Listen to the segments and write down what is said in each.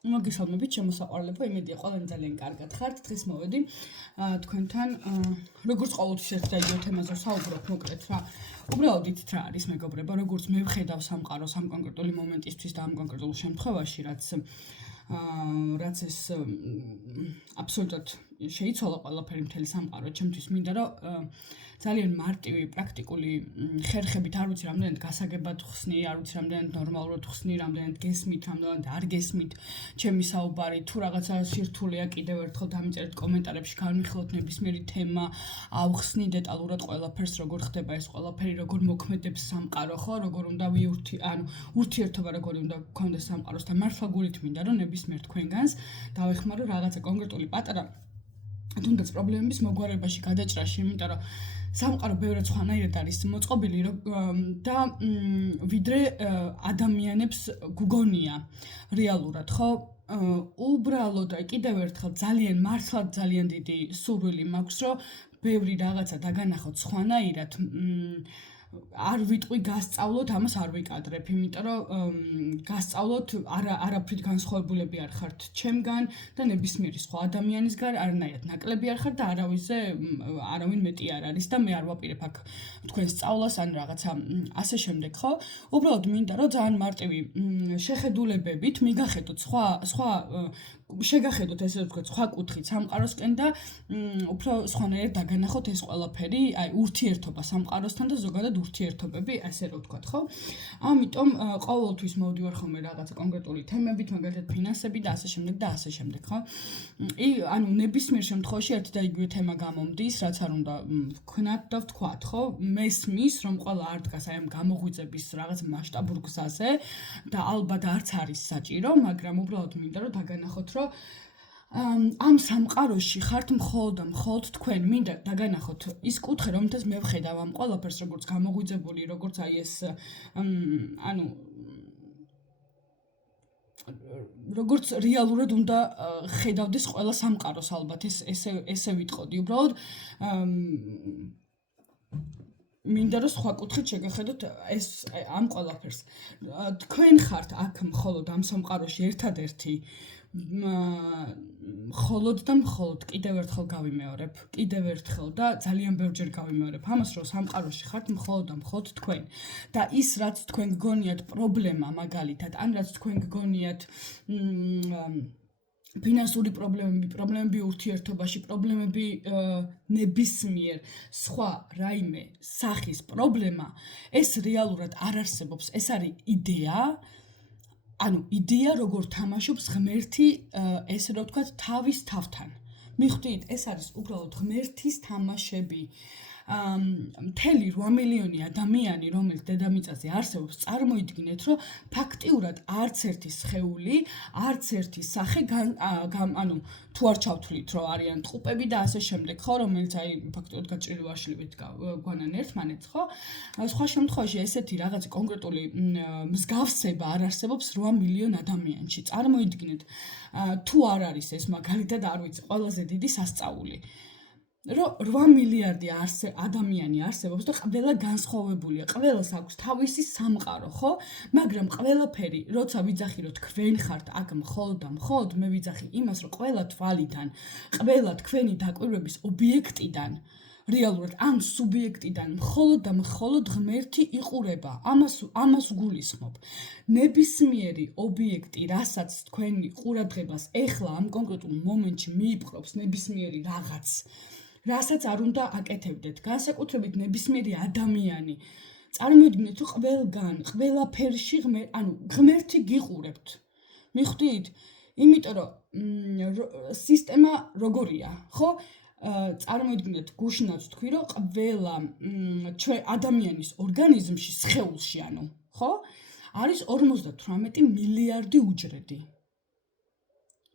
მოგესალმებით, შემოსაყვარლებო, იმედია ყველანი ძალიან კარგად ხართ. დღეს მოვედი თქვენთან როგორც ყოველთვის ერთ და იგივე თემაზე ვსაუბრობ მოკლედ რა. უბრალოდ იცით რა არის მეგობრებო, როგორც მე ვხედავ სამყაროს ამ კონკრეტული მომენტისთვის და ამ კონკრეტულ შემთხვევაში, რაც ეს აბსოლუტურად შეიცვალა ყველაფერი მთელი სამყარო. ჩემთვის მინდა რომ ძალიან მარტივი პრაქტიკული ხერხებით არ ვიცი რამდენად გასაგებად ხსნი, არ ვიცი რამდენად ნორმალურად ხსნი, რამდენად გესმით, რამდენად არ გესმით ჩემი საუბარი, თუ რაღაცა სირთულეა კიდევ ერთხელ დამიწერეთ კომენტარებში, განვიხილოთ ნებისმიერი თემა, ავხსნი დეტალურად ყველაფერს, როგორ ხდება ეს ყველაფერი, როგორ მოქმედებს სამყარო, ხო, როგორ უნდა ურთიერთობა როგორი უნდა გქონდეს სამყაროსთან. მართლა გულით მინდა რომ ნებისმიერ თქვენგანს დავეხმარო რაღაცა კონკრეტული პატარა თუნდაც პრობლემების მოგვარებაში, გადაჭრაში, იმიტომ რომ სამყარო ბევრად სხვანაირად არის მოწყობილი და ვიდრე ადამიანებს გგონია რეალურად, ხო? უბრალოდ კიდევ ერთხელ ძალიან მართლა ძალიან დიდი სურვილი მაქვს, რომ ბევრი რაღაცა დაგანახოთ სხვანაირად. არ ვიტყვი გასწავლოთ, ამას არ ვიკადრებ, იმიტომ რომ გასწავლოთ არაფრით განსხვავებულები არ ხართ ჩემგან და ნებისმიერი სხვა ადამიანისგან, არანაირად ნაკლები არ ხართ და არავინ მეტი არ არის და მე არ ვაპირებ აქ თქვენს სწავლას ან რაღაცა ასე შემდეგ, ხო? უბრალოდ მინდა რომ ძალიან მარტივი შეხედულებებით მიგახედოთ სხვა შეგახედოთ ესე ვთქვათ სხვა კუთხით სამყაროსკენ და უფრო სხვანაირად დაგანახოთ ეს ყველაფერი, აი ურთიერთობა სამყაროსთან და ზოგადად ურთიერთობები, ასე რომ ვთქვათ, ხო? ამიტომ ყოველთვის მოვდივარ ხოლმე რაღაცა კონკრეტული თემებით, მაგალითად ფინანსები და ასე შემდეგ და ასე შემდეგ, ხო? ანუ ნებისმიერ შემთხვევაში ერთი და იგივე თემა გამომდის, რაც არ უნდა ვქნათ და ვთქვათ, ხო? მესმის, რომ ყველა არ დგას აი ამ გამოღვიძების რაღაც მასშტაბურ გზაზე და ალბათ არც არის საჭირო, მაგრამ უბრალოდ მინდა რომ დაგანახოთ, რომ ამ სამყაროში ხართ მხოლოდ თქვენ. მინდა დაგანახოთ ის კუთხე, რომელთაც მე ვხედავ ამ ყველაფერს, როგორც გამოღვიძებული, როგორც აი ეს როგორც რეალურად უნდა ხედავდეს ყველა სამყაროს, ალბათ ესე ვიტყოდი. უბრალოდ მინდა რომ სხვა კუთხით შეგახედოთ ამ ყველაფერს. თქვენ ხართ აქ მხოლოდ ამ სამყაროში ერთადერთი მხოლოდ კიდევ ერთხელ გავიმეორებ, კიდევ ერთხელ და ძალიან ბევრჯერ გავიმეორებ ამას, რომ სამყაროში ხართ მხოლოდ თქვენ. და ის რაც თქვენ გგონიათ პრობლემა მაგალითად, ან რაც თქვენ გგონიათ ფინანსური პრობლემები ურთიერთობაში, პრობლემები ნებისმიერ სხვა რაიმე სახის პრობლემა, ეს რეალურად არ არსებობს. ეს არის იდეა, იდეა როგორ თამაშობს ღმერთი, ესე რომ ვთქვათ, თავის თავთან. მიხვდით, ეს არის უბრალოდ ღმერთის თამაშები. მთელი 8 მილიონი ადამიანი, რომელიც დედამიწაზე არსებობს, წარმოიდგინეთ, რომ ფაქტიურად არც ერთი სხეული, არც ერთი სახე თუ არ ჩავთვლით, რომ არიან ტყუპები და ასე შემდეგ, ხო, რომელიც აი ფაქტიურად გაჭრილი ვაშლებით გვანან ერთმანეთს, ხო? სხვა შემთხვევაში ესეთი რაღაც კონკრეტული მსგავსება არ არსებობს 8 მილიონ ადამიანში. წარმოიდგინეთ, თუ არ არის ეს მაგალითად, არ ვიცი, ყველაზე დიდი სასწაული. რომ 8 მილიარდი ადამიანი არსებობს და ყველა განსხვავებულია, ყველას აქვს თავისი სამყარო, ხო? მაგრამ ყველაფერი, როცა ვიძახი, რომ თქვენ ხართ აქ მხოლოდ, მე ვიძახი იმას, რომ ყველა თვალიდან, ყველა თქვენი დაკვირვების ობიექტიდან, რეალურად ამ სუბიექტიდან მხოლოდ ღმერთი იყურება. ამას გულისხმობ. ნებისმიერი ობიექტი, რასაც თქვენი ყურადღებას ეხლა ამ კონკრეტულ მომენტში მიიპყრობს ნებისმიერი რაღაც, რასაც არ უნდა აკეთებდეთ, განსაკუთრებით ნებისმიერი ადამიანი. წარმოიდგინეთ, რომ ყველაფერში ღმერთი გიყურებთ. მიხვდით? იმიტომ რომ სისტემა როგორია, ხო? წარმოიდგინეთ, გუშინაც თქვი, რომ ყველა ადამიანის ორგანიზმში, სხეულში, ხო? არის 58 მილიარდი უჯრედი.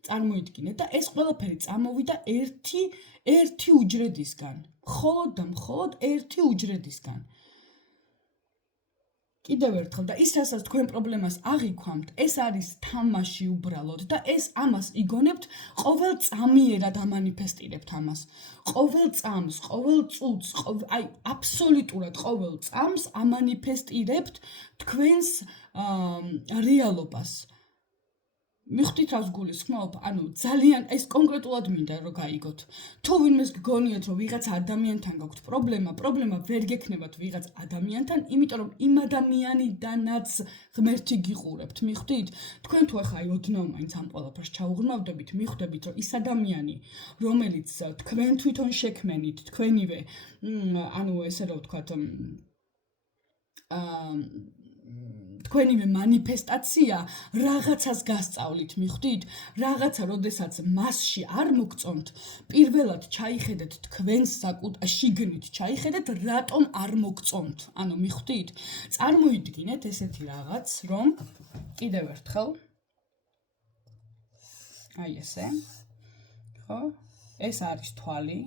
წარმოიდგინეთ და ეს ყველაფერი წამოვიდა ერთი უჯრედისგან, მხოლოდ ერთი უჯრედისგან. კიდევ ერთხელ და ის რასაც თქვენ პრობლემას აღიქვამთ, ეს არის თამაში უბრალოდ და ამას იგონებთ, ყოველ წამიერად ამანიფესტირებთ ამას. ყოველ წამს, ყოველ წუთს, აი აბსოლუტურად ყოველ წამს ამანიფესტირებთ თქვენს რეალობას. მიხვდით რას გულისხმობ? ანუ ძალიან ეს კონკრეტულად მინდა რომ გაიგოთ. თუ ვინმეს გგონიათ რომ ვიღაც ადამიანთან გაქვთ პრობლემა ვერ გექნებათ ვიღაც ადამიანთან, იმიტომ რომ იმ ადამიანიდანაც ღმერთი გიყურებთ, მიხვდით? თქვენ თუ ახლა ოდნავ მაინც ამ ყველაფერს ჩაუღრმავდებით, მიხვდებით რომ ის ადამიანი, რომელიც თქვენ თვითონ შექმენით, თქვენივე, ანუ ესე რომ ვთქვათ, თქვენივე მანიფესტაცია რაღაცას გასწავლით, მიხვდით? რაღაცა, როდესაც მასში არ მოგწონთ, პირველად ჩაიხედეთ თქვენს შიგნით, ჩაიხედეთ, რატომ არ მოგწონთ. ანუ მიხვდით? წარმოიდგინეთ ესეთი რაღაც, რომ კიდევ ერთხელ აი ესე, ხო? ეს არის თვალი,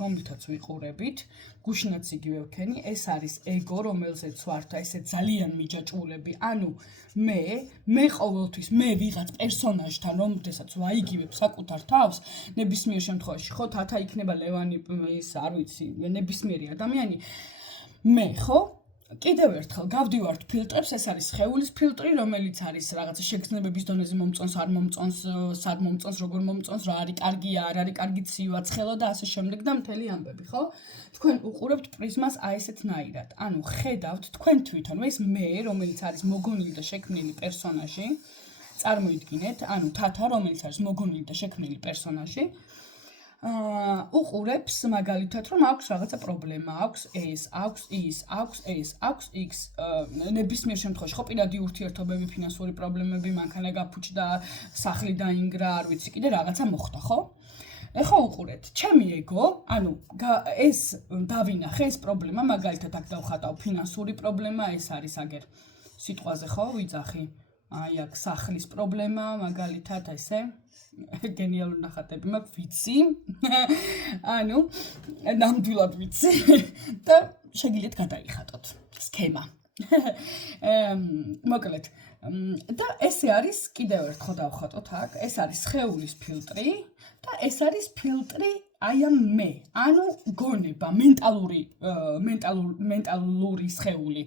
რომლითაც ვიყურებით, გუშინაც იგივე ვქენი, ეს არის ეგო, რომელზეც ვართ ესე ძალიან მიჯაჭვულები. ანუ მე ყოველთვის მე ვიღაც პერსონაჟთან, რომელსაც ვაიგივებ საკუთარ თავს, ნებისმიერ შემთხვევაში, ხო, თათა იქნება ლევანი, ის არ ვიცი, ნებისმიერი ადამიანი, მე, ხო? კიდევ ერთხელ გავდივართ ფილტრებს, ეს არის სხეულის ფილტრი, რომელიც არის რაღაცა შეგრძნებების დონეზე მომწონს, არ მომწონს, სად მომწონს, როგორ მომწონს, რა არის კარგია, არ არის კარგი ცივა, ცხელო და ასე შემდეგ და მთელი ამბები, ხო? თქვენ უყურებთ პრიზმას აი ესეთნაირად. ანუ ხედავთ თქვენ თვითონ ეს მე, რომელიც არის მოგონილი და შექმნილი პერსონაჟი, წარმოიდგინეთ, ანუ თათა, რომელიც არის მოგონილი და შექმნილი პერსონაჟი, უყურებს მაგალითად რომ აქვს რაღაცა პრობლემა, აქვს ეს, აქვს ის, აქვს ეს, აქვს X, ნებისმიერ შემთხვევაში ხო პირადი ურთიერთობები, ფინანსური პრობლემები, მანქანა გაფუჭდა, სახლი დაინგრა, არ ვიცი, კიდე რაღაცა მოხდა, ხო? ეხლა უყურეთ, ჩემი ეგო, ანუ ეს დავინახე ეს პრობლემა, მაგალითად აქ დავხატავ ფინანსური პრობლემა, ეს არის აგერ სიტყვაზე ხო, ვიძახი. აი აქ სახლის პრობლემა, მაგალითად ესე გენიალური ნახატები მაქვს, ვიცი. ანუ ნამდვილად ვიცი და შეგიძლიათ გადაიხატოთ სქემა. მოკლედ და ესე არის კიდევ ერთხელ დავხატოთ აქ, ეს არის სხეულის ფილტრი და ეს არის ფილტრი აი ამ მე, ანუ გონება, მენტალური სხეული.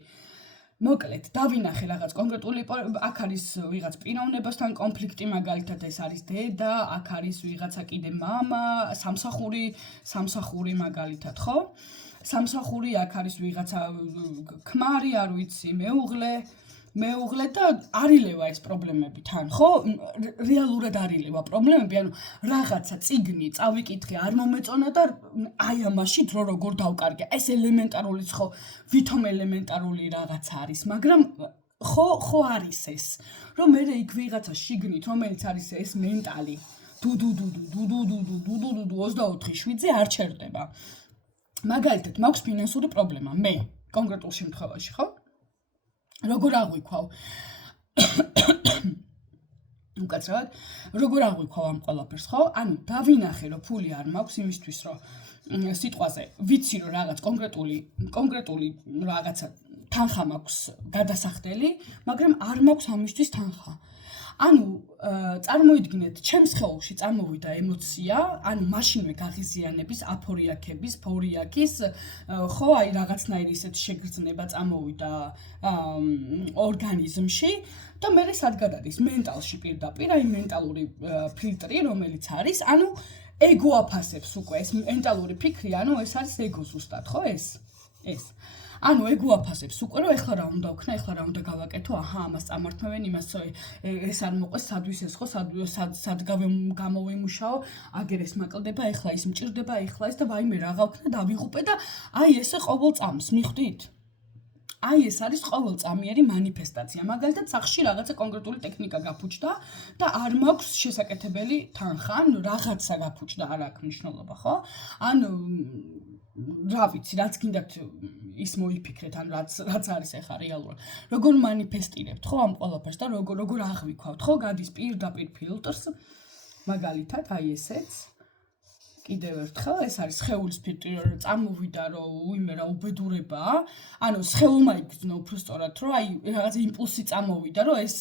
მოკლედ, დავინახე რაღაც კონკრეტული, აქ არის ვიღაც პიროვნებასთან კონფლიქტი, მაგალითად ეს არის დედა, აქ არის ვიღაცა კიდე მამა, სამსახური მაგალითად, ხო? სამსახური, აქ არის ვიღაცა ქმარი, არ ვიცი, მეუღლე და არილევა ეს პრობლემები თან, ხო? რეალურად არილევა პრობლემები, ანუ რაღაცა წიგნი წავიკითხე, არ მომეწონა და აი ამაში დრო როგორ დავკარგე. ეს ელემენტარული ხო, ვითომ ელემენტარული რაღაცა არის, მაგრამ ხო არის ეს, რომ მე იქ ვიღაცა შიგნით, რომელიც არის ეს მენტალი, დუდუდუდუ 24/7 არ ჩერდება. მაგალითად, მაქვს ფინანსური პრობლემა, მე კონკრეტულ შემთხვევაში, ხო? როგორ აღვიქვავ? უკაცრავად, როგორ აღვიქვავ ამ ყველაფერს, ხო? ანუ დავინახე, რომ ფული არ მაქვს იმისთვის, რომ სიტყვაზე ვიცი, რომ რაღაც კონკრეტული რაღაცა თანხა მაქვს გადასახდელი, მაგრამ არ მაქვს ამისთვის თანხა. ანუ წარმოიდგინეთ, ჩემს სხეულში წამოვიდა ემოცია, ანუ მაშინვე გაღიზიანების, აფორიაქების, ფორიაქის, ხო, აი რაღაცნაირი ისეთ შეგრძნება წამოვიდა ორგანიზმში და მე სად გადადის მენტალში პირდაპირ, აი მენტალური ფილტრი, რომელიც არის, ანუ ეგო აფასებს უკვე ეს მენტალური ფიქრი, ანუ ეს არის ეგო ზუსტად, ხო ეს? ანუ ეგო აფასებს უკვე რომ ეხლა რა უნდა ვქნა, ეხლა რა უნდა გავაკეთო, აჰა, ამას წამართმევენ, იმას ეს არ მოყვეს, სადვის ეს ხო, სად გამოვიმუშაო, აგერ ეს მაკლდება, ეხლა ის მჭირდება, ეხლა ეს და ვაიმე რაღა ვქნა, დავიღუპე და აი ესე ყოველ წამს, მიხვდით? აი ეს არის ყოველწამიერი მანიფესტაცია. მაგალითად, სახში რაღაცა კონკრეტული ტექნიკა გაფუჭდა და არ მაქვს შესაკეთებელი თანხა, ან რაღაცა გაფუჭდა, არ აქვს მნიშვნელობა, ხო? ან რა ვიცი, რაც გინდათ ის მოიფიქრეთ, ან რაც არის ახლა რეალურად. როგორ მანიფესტირებთ, ხო, ამ ყველაფერს და როგორ აღვიქვავთ, ხო, გადის პირდაპირ ფილტრს. მაგალითად, აი ესეც. კიდევ ერთხელ, ეს არის სხეულის ფილტრი, რომ წამოვიდა, რომ უიმე რა უბედურებაა. ანუ სხეულმა იგრძნო უბრალოდ, რომ აი რაღაც იმპულსი წამოვიდა, რომ ეს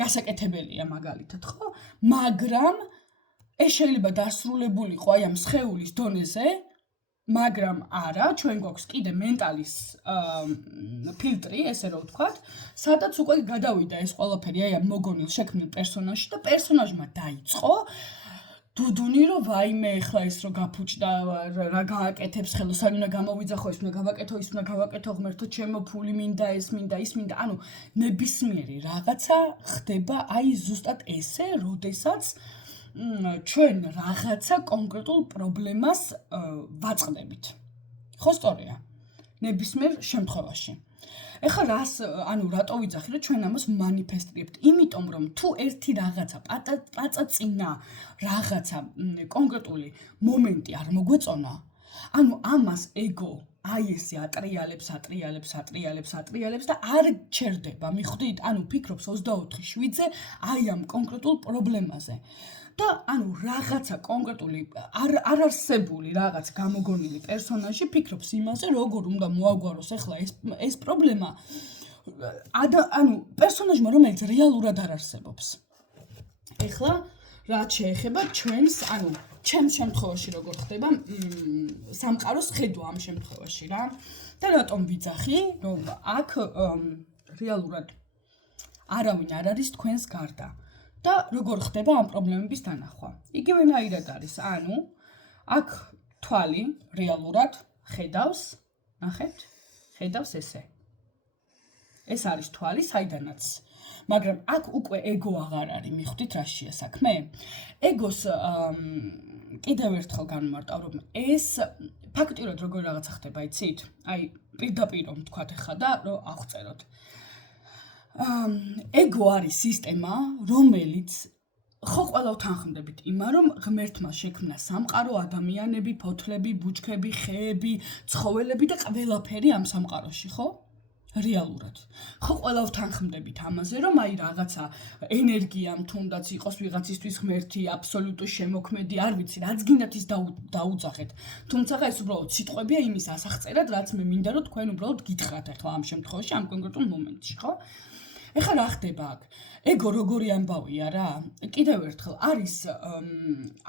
გასაკეთებელია მაგალითად, ხო? მაგრამ ეს შეიძლება დასრულებულიყო აი ამ სხეულის დონეზე, მაგრამ არა, ჩვენ გვაქვს კიდე მენტალის ფილტრი, ესე რომ ვთქვათ, სადაც უკვე გადავიდა ეს ყველაფერი აი ამ მოგონილ შექმნილ პერსონაჟში და პერსონაჟმა დაიწყო დუდუნი რომ ვაიმე ეხლა ეს რო გაფუჭდა რა გააკეთებს ხელოსანი უნდა გამოვიძახო ის უნდა გავაკეთო ის უნდა გავაკეთო ღმერთო ჩემო ფული მინდა ეს მინდა ის მინდა ანუ ნებისმიერი რაღაცა ხდება აი ზუსტად ესე როდესაც ჩვენ რაღაცა კონკრეტულ პრობლემას ვაწყდებით ხო სწორია ნებისმიერ შემთხვევაში ეხლა რას ანუ რატო ვიძახი რომ ჩვენ ამას მანიფესტირებთ იმიტომ რომ თუ ერთი რაღაცა პაწაწინა რაღაცა კონკრეტული მომენტი არ მოგვეწონა ანუ ამას ეგო აი ესე ატრიალებს და არ ჩერდება მიხვდით ანუ ფიქრობს 24/7-ზე აი ამ კონკრეტულ პრობლემაზე და ანუ რაღაცა კონკრეტული არ არსებული რაღაც გამოგონილი პერსონაჟი ფიქრობს იმაზე როგორ უნდა მოაგვაროს ახლა ეს პრობლემა ანუ პერსონაჟმა რომელიც რეალურად არ არსებობს ახლა რაც შეეხება ჩვენს ანუ ჩემს შემთხვევაში როგორ ხდება სამყაროს ხედვა ამ შემთხვევაში რა და რატომ ვიძახი რომ აქ რეალურად არავინ არ არის თქვენს გარდა და როგორ ხდება ამ პრობლემების დანახვა. იგივენაირად არის, ანუ აქ თვალი რეალურად ხედავს, ნახეთ, ხედავს ესე. ეს არის თვალი, საიდანაც. მაგრამ აქ უკვე ეგო აღარ არის, მიხვდით რაშია საქმე? ეგოს კიდევ ერთხელ განმარტავ, რომ ეს ფაქტიურად როგორ რაღაცა ხდება, იცით? აი, პირდაპირ რომ თქვათ ახლა და რომ აღწეროთ. ეგო არის სისტემა, რომელიც ხო ყველა ვთანხმდებით იმან, რომ ღმერთმა შექმნა სამყარო, ადამიანები, ფოთლები, ბუჩქები, ხეები, ცხოველები და ყველაფერი ამ სამყაროში, ხო? რეალურად. ხო ყველა ვთანხმდებით ამაზე, რომ აი რაღაცა ენერგიამ თუნდაც იყოს ვიღაცისთვის ღმერთი, აბსოლუტური შემოქმედი, არ ვიცი, რაც გინდათ ის დაუძახეთ. თუმცა ეს უბრალოდ სიტყვებია იმის ასახწერად, რაც მე მინდა რომ თქვენ უბრალოდ გითხრათ ახლა ამ შემთხვევაში, ამ კონკრეტულ მომენტში, ხო? ეხლა რა ხდება აქ? ეგო როგორი ამბავია რა? კიდევ ერთხელ არის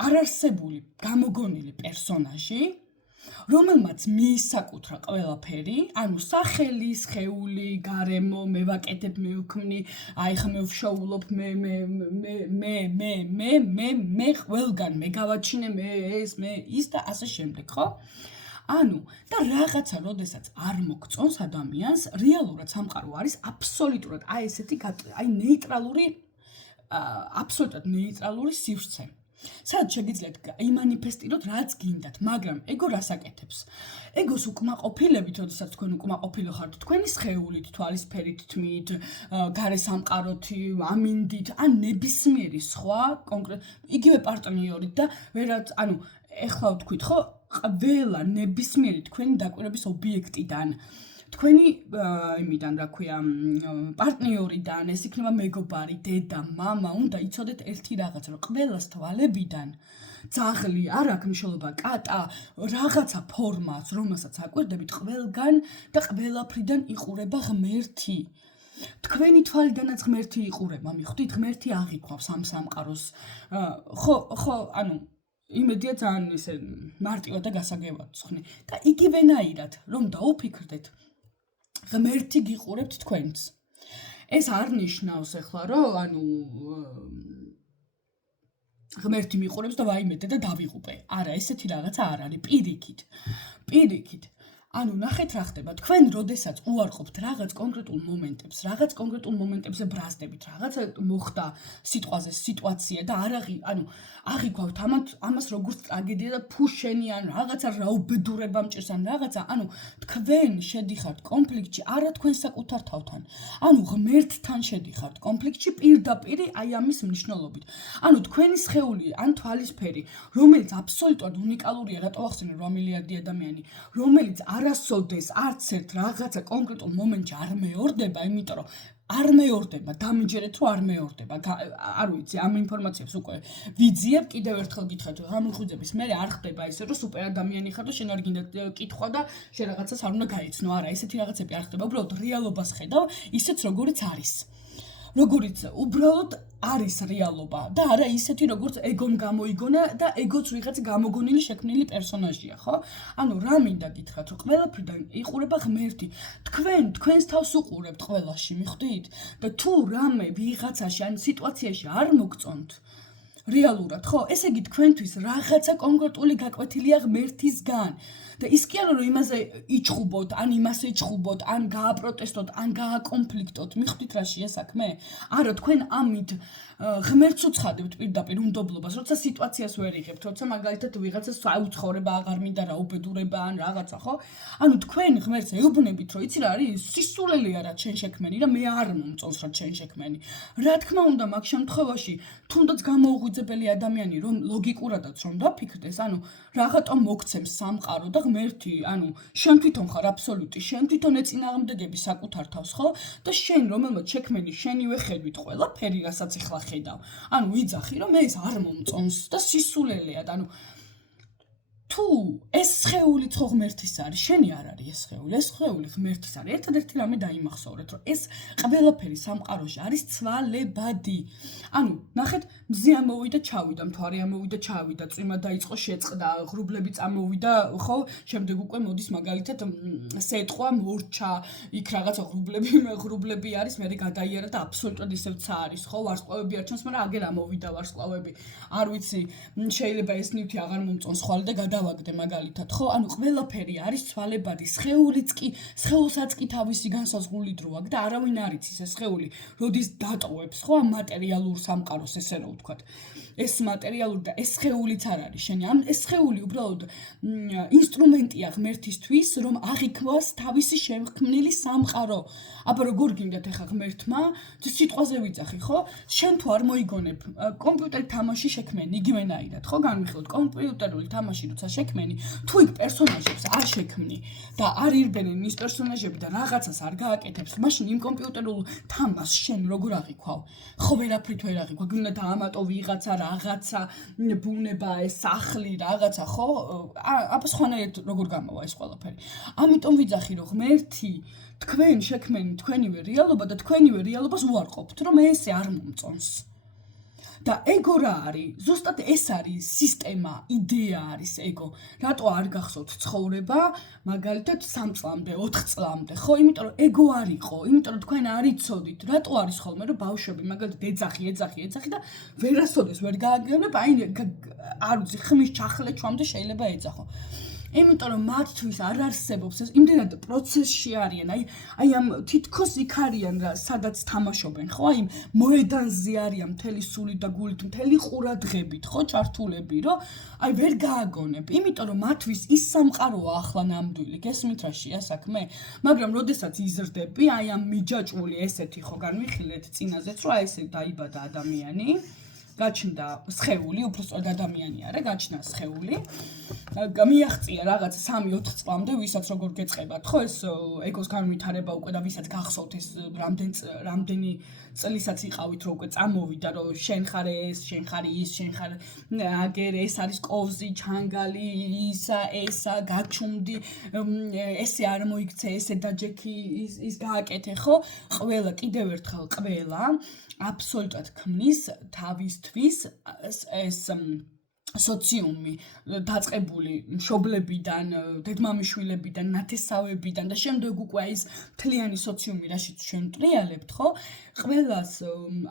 არარსებული გამოგონილი პერსონაჟი, რომელმაც მიისაკუთრა ყველაფერი, ანუ სახელი, სხეული, გარემო, მე ვაკეთებ, მე ვქმნი, აი ხა მე ვშოულობ, მე ყველგან, მე გავაჩინე, მე ეს, მე ის და ასე შემდეგ, ხო? ანუ და რაღაცა როდესაც არ მოგწონს ადამიანს, რეალურად სამყარო არის აბსოლუტურად აი ესეთი აი ნეიტრალური აბსოლუტურად ნეიტრალური სივრცე. სადაც შეგიძლიათ იმანიფესტიროთ რაც გინდათ, მაგრამ ეგო რას აკეთებს? ეგოს უკმაყოფილებით, როდესაც თქვენ უკმაყოფილო ხართ თქვენი სხეულით, თვალისფერით, თმით, გარე სამყაროთი, ამინდით, ან ნებისმიერი სხვა კონკრეტ იგივე პარტნიორით და ვერაც ანუ ეხლა ვთქვით ხო ყველა ნებისმიერი თქვენი დაკვირვების ობიექტიდან თქვენი იმიდან რა ქვია პარტნიორიდან ეს იქნება მეგობარი, დედა, მამა, უნდა იცოდეთ ერთი რაღაც რომ ყველას თვალებიდან ძაღლი არ აქვს მნიშვნელობა, კატა, რაღაცა ფორმას, რომელსაც აკვირდებით ყველგან და ყველაფრიდან იყურება ღმერთი. თქვენი თვალიდანაც ღმერთი იყურება, მიხვდით, ღმერთი აღიქვავს ამ სამყაროს. ხო, ანუ იმედია ძალიან ისე მარტივად და გასაგებად ვცხნი. და იგივენაირად, რომ დაუფიქრდეთ, ღმერთი გიყურებთ თქვენც. ეს არ ნიშნავს ახლა, რომ ანუ ღმერთი მიყურებს და ვაიმედე და დავიღუპე. არა, ესეთი რაღაცა არ არის, პირიქით. ანუ ნახეთ რა ხდება, თქვენ როდესაც უარყოფთ რაღაც კონკრეტულ მომენტებზე ბრაზდებით, რაღაცა მოხდა სიტყვაზე სიტუაცია და ანუ აღიქვავთ ამას როგორც ტრაგედია და ფუშენი ან რაღაცა რაუბედურება მჭირს ან რაღაცა, ანუ თქვენ შედიხართ კონფლიქტში არა თქვენ საკუთარ თავთან, ანუ ღმერთთან შედიხართ კონფლიქტში პირდაპირ აი ამის მნიშვნელობით. ანუ თქვენი სხეული ან თვალისფერი, რომელიც აბსოლუტურად უნიკალურია, რატო ახსენე 8 მილიარდი ადამიანი, რომელიც არასოდეს არც ერთ რაღაცა კონკრეტულ მომენტში არ მეორდება, იმიტომ რომ არ მეორდება, დამიჯერეთ რომ არ მეორდება. არ ვიცი, ამ ინფორმაციებს უკვე ვიძიებ, კიდევ ერთხელ გითხრათ, გამოხვიძების მე არ ხდება ესე რომ სუპერ ადამიანი ხარ და შენ არ გინდა კითხვა და შენ რაღაცას არ უნდა გაიცნო. არა, ესეთი რაღაცები არ ხდება, უბრალოდ რეალობას ხედავ, ისეც როგორიც არის. როგორიც უბრალოდ არის რეალობა და არა ისეთი როგორც ეგომ გამოიგონა და ეგოც ვიღაც გამოგონილი შექმნილი პერსონაჟია, ხო? ანუ რა მინდა გითხრათ, რომ ყველაფრიდან იყურება ღმერთი. თქვენს თავს უყურებთ ყველაში, მიხვდით? და თუ რამე ვიღაცაში ან სიტუაციაში არ მოგწონთ რეალურად, ხო? ესე იგი თქვენთვის რაღაცა კონკრეტული გაკვეთილია ღმერთისგან. და ის კი არა რომ იმაზე იჩხუბოთ, ან იმასე იჩხუბოთ, ან გააპროტესტოთ, ან გააკონფლიქტოთ. მიხვდით რა შეა საქმე? არა, თქვენ ამით ღმერთს უცხადებთ პირდაპირ უნდობლობას, როცა სიტუაციას ვერ იღებთ, როცა მაგალითად ვიღაცას უცხოვრება აღარ მინდა რა უბედურება ან რაღაცა, ხო? ანუ თქვენ ღმერთს ეუბნებით, რომ იცი რა არის? სისულელია რა ჩემ შექმენი და მე არ მომწონს რა ჩემ შექმენი. რა თქმა უნდა, მაგ შემთხვევაში თუნდაც გამოუღვიძებელი ადამიანი რომ ლოგიკურადაც რომ დაფიქრდეს, ანუ რაღაცა მოგცემს სამყარო და ღმერთი, ანუ შენ თვითონ ხარ აბსოლუტი, შენ თვითონ ეწინააღმდეგები საკუთარ თავს, ხო? და შენ რომელმაც შექმენი შენივე ხედვით ყველაფერი, რასაც ეხლა ხედავ. ანუ ვიძახი რომ მე ეს არ მომწონს და სისულელეა, ანუ თუ ეს სხეული ხო ღმერთის არის, შენი არ არის ეს სხეული, ეს სხეული ღმერთის არის. ერთადერთი რამე დაიმახსოვრეთ, რომ ეს ყველაფერი სამყაროში არის ცვალებადი. ანუ ნახეთ, მზე ამოვიდა, ჩავიდა, მთვარე ამოვიდა, ჩავიდა, წვიმა დაიწყო, შეწყდა, ღრუბლები წამოვიდა, ხო? შემდეგ უკვე მოდის მაგალითად სეტყვა, მორჩა, იქ რაღაცა ღრუბლები არის, მე გადაიარა და აბსოლუტურად ისევ ცა არის, ხო? ვარსკვლავები არ ჩანს, მაგრამ აგერ ამოვიდა ვარსკვლავები. არ ვიცი, შეიძლება ეს ნივთი აღარ მომწონს ხვალ და დავაგდე მაგალითად, ხო? ანუ ყველაფერი არის ცვალებადი, სხეულსაც კი თავისი განსაზღვრული დრო აქვს და არავინ არ იცის ეს სხეული, როდის დატოვებს, ხო, ამ მატერიალურ სამყაროს, ესე რომ ვთქვათ. ეს მატერიალური და ეს სხეულიც არ არის შენი. ამ ეს სხეული უბრალოდ ინსტრუმენტია ღმერთისთვის, რომ აღიქვას თავისი შექმნილი სამყარო. აბა როგორ გინდათ ახლა ღმერთმა? სიტყვაზე ვიძახი, ხო? შენ თუ არ მოიგონებ კომპიუტერ თამაში შექმენი, იგივენაირად, ხო? განვიხილოთ კომპიუტერული თამაში როცა შექმენი, თუ იქ პერსონაჟებს არ შექმნი და არ ირბენენ ის პერსონაჟები და რაღაცას არ გააკეთებს, მაშინ იმ კომპიუტერულ თამაშს შენ როგორ აღიქვავ? ხო ვერაფრით ვერ აღიქვავ, გინდა დაამატო ვიღაცა რაღაცა ბუნება, ეს სახლი, რაღაცა, ხო? აბა სხვანაირად როგორ გამოვა ეს ყველაფერი. ამიტომ ვიძახი რომ ღმერთი თქვენ შექმენი თქვენივე რეალობა და თქვენივე რეალობას უარყოფთ, რომ ესე არ მომწონს. და ეგო რა არის? ზუსტად ეს არის სისტემა, იდეა არის ეგო. რატო არ გახსოვთ ცხოვრება, მაგალითად 3 წლამდე, 4 წლამდე, ხო? იმიტომ რომ ეგო არ იყო, იმიტომ რომ თქვენ არ იცოდით, რატო არის ხოლმე რომ ბავშვები მაგალითად ეძახი და ვერასოდეს ვერ გააგეონებ, აი არ ვიცი, ხმის ჩახლეჩვამდე შეიძლება ეძახო. იმიტომ რომ მათთვის არ არსებობს ეს იმდენად პროცესში არიან, აი ამ თითქოს იქ არიან რა, სადაც თამაშობენ, ხო? აი მოედანზე არიან მთელი სულით და გულით, მთელი ყურადღებით, ხო, ჩართულები, რომ აი ვერ გააგონებ, იმიტომ რომ მათთვის ის სამყაროა ახლა ნამდვილი, გესმით რა შეა საქმე? მაგრამ როდესაც იზრდები, აი ამ მიჯაჭვული ესეთი ხო განვიხილეთ წინაზეც, რომ აი ესე დაიბადა ადამიანი. გაჩნდა სხეული, უბრალოდ ადამიანი არა, გაჩნდა სხეული. მიაღწია რაღაც 3-4 წლამდე, ვისაც როგორ გეწყებათ, ხო, ეს ეგოს განვითარება უკვე და ვისაც გახსოვთ ეს რამდენი წლისაც იყავით, რომ უკვე წამოვიდა, რომ შენ ხარ ეს, შენ ხარ ის, შენ ხარ აგერ ეს არის კოვზი, ჩანგალი, ესა, გაჩუმდი, ესე არ მოიქცე, ესე დაჯექი, ის გააკეთე, ხო? ყველა კიდევ ერთხელ ყველა აბსოლუტურად ქმნის თავისთვის ეს სოციუმი დაწყებული მშობლებიდან, დედმამიშვილებიდან, ნათესავებიდან და შემდეგ უკვე ის მთლიანი სოციუმი, რაშიც ჩვენ ტრიალებთ, ხო? ყველას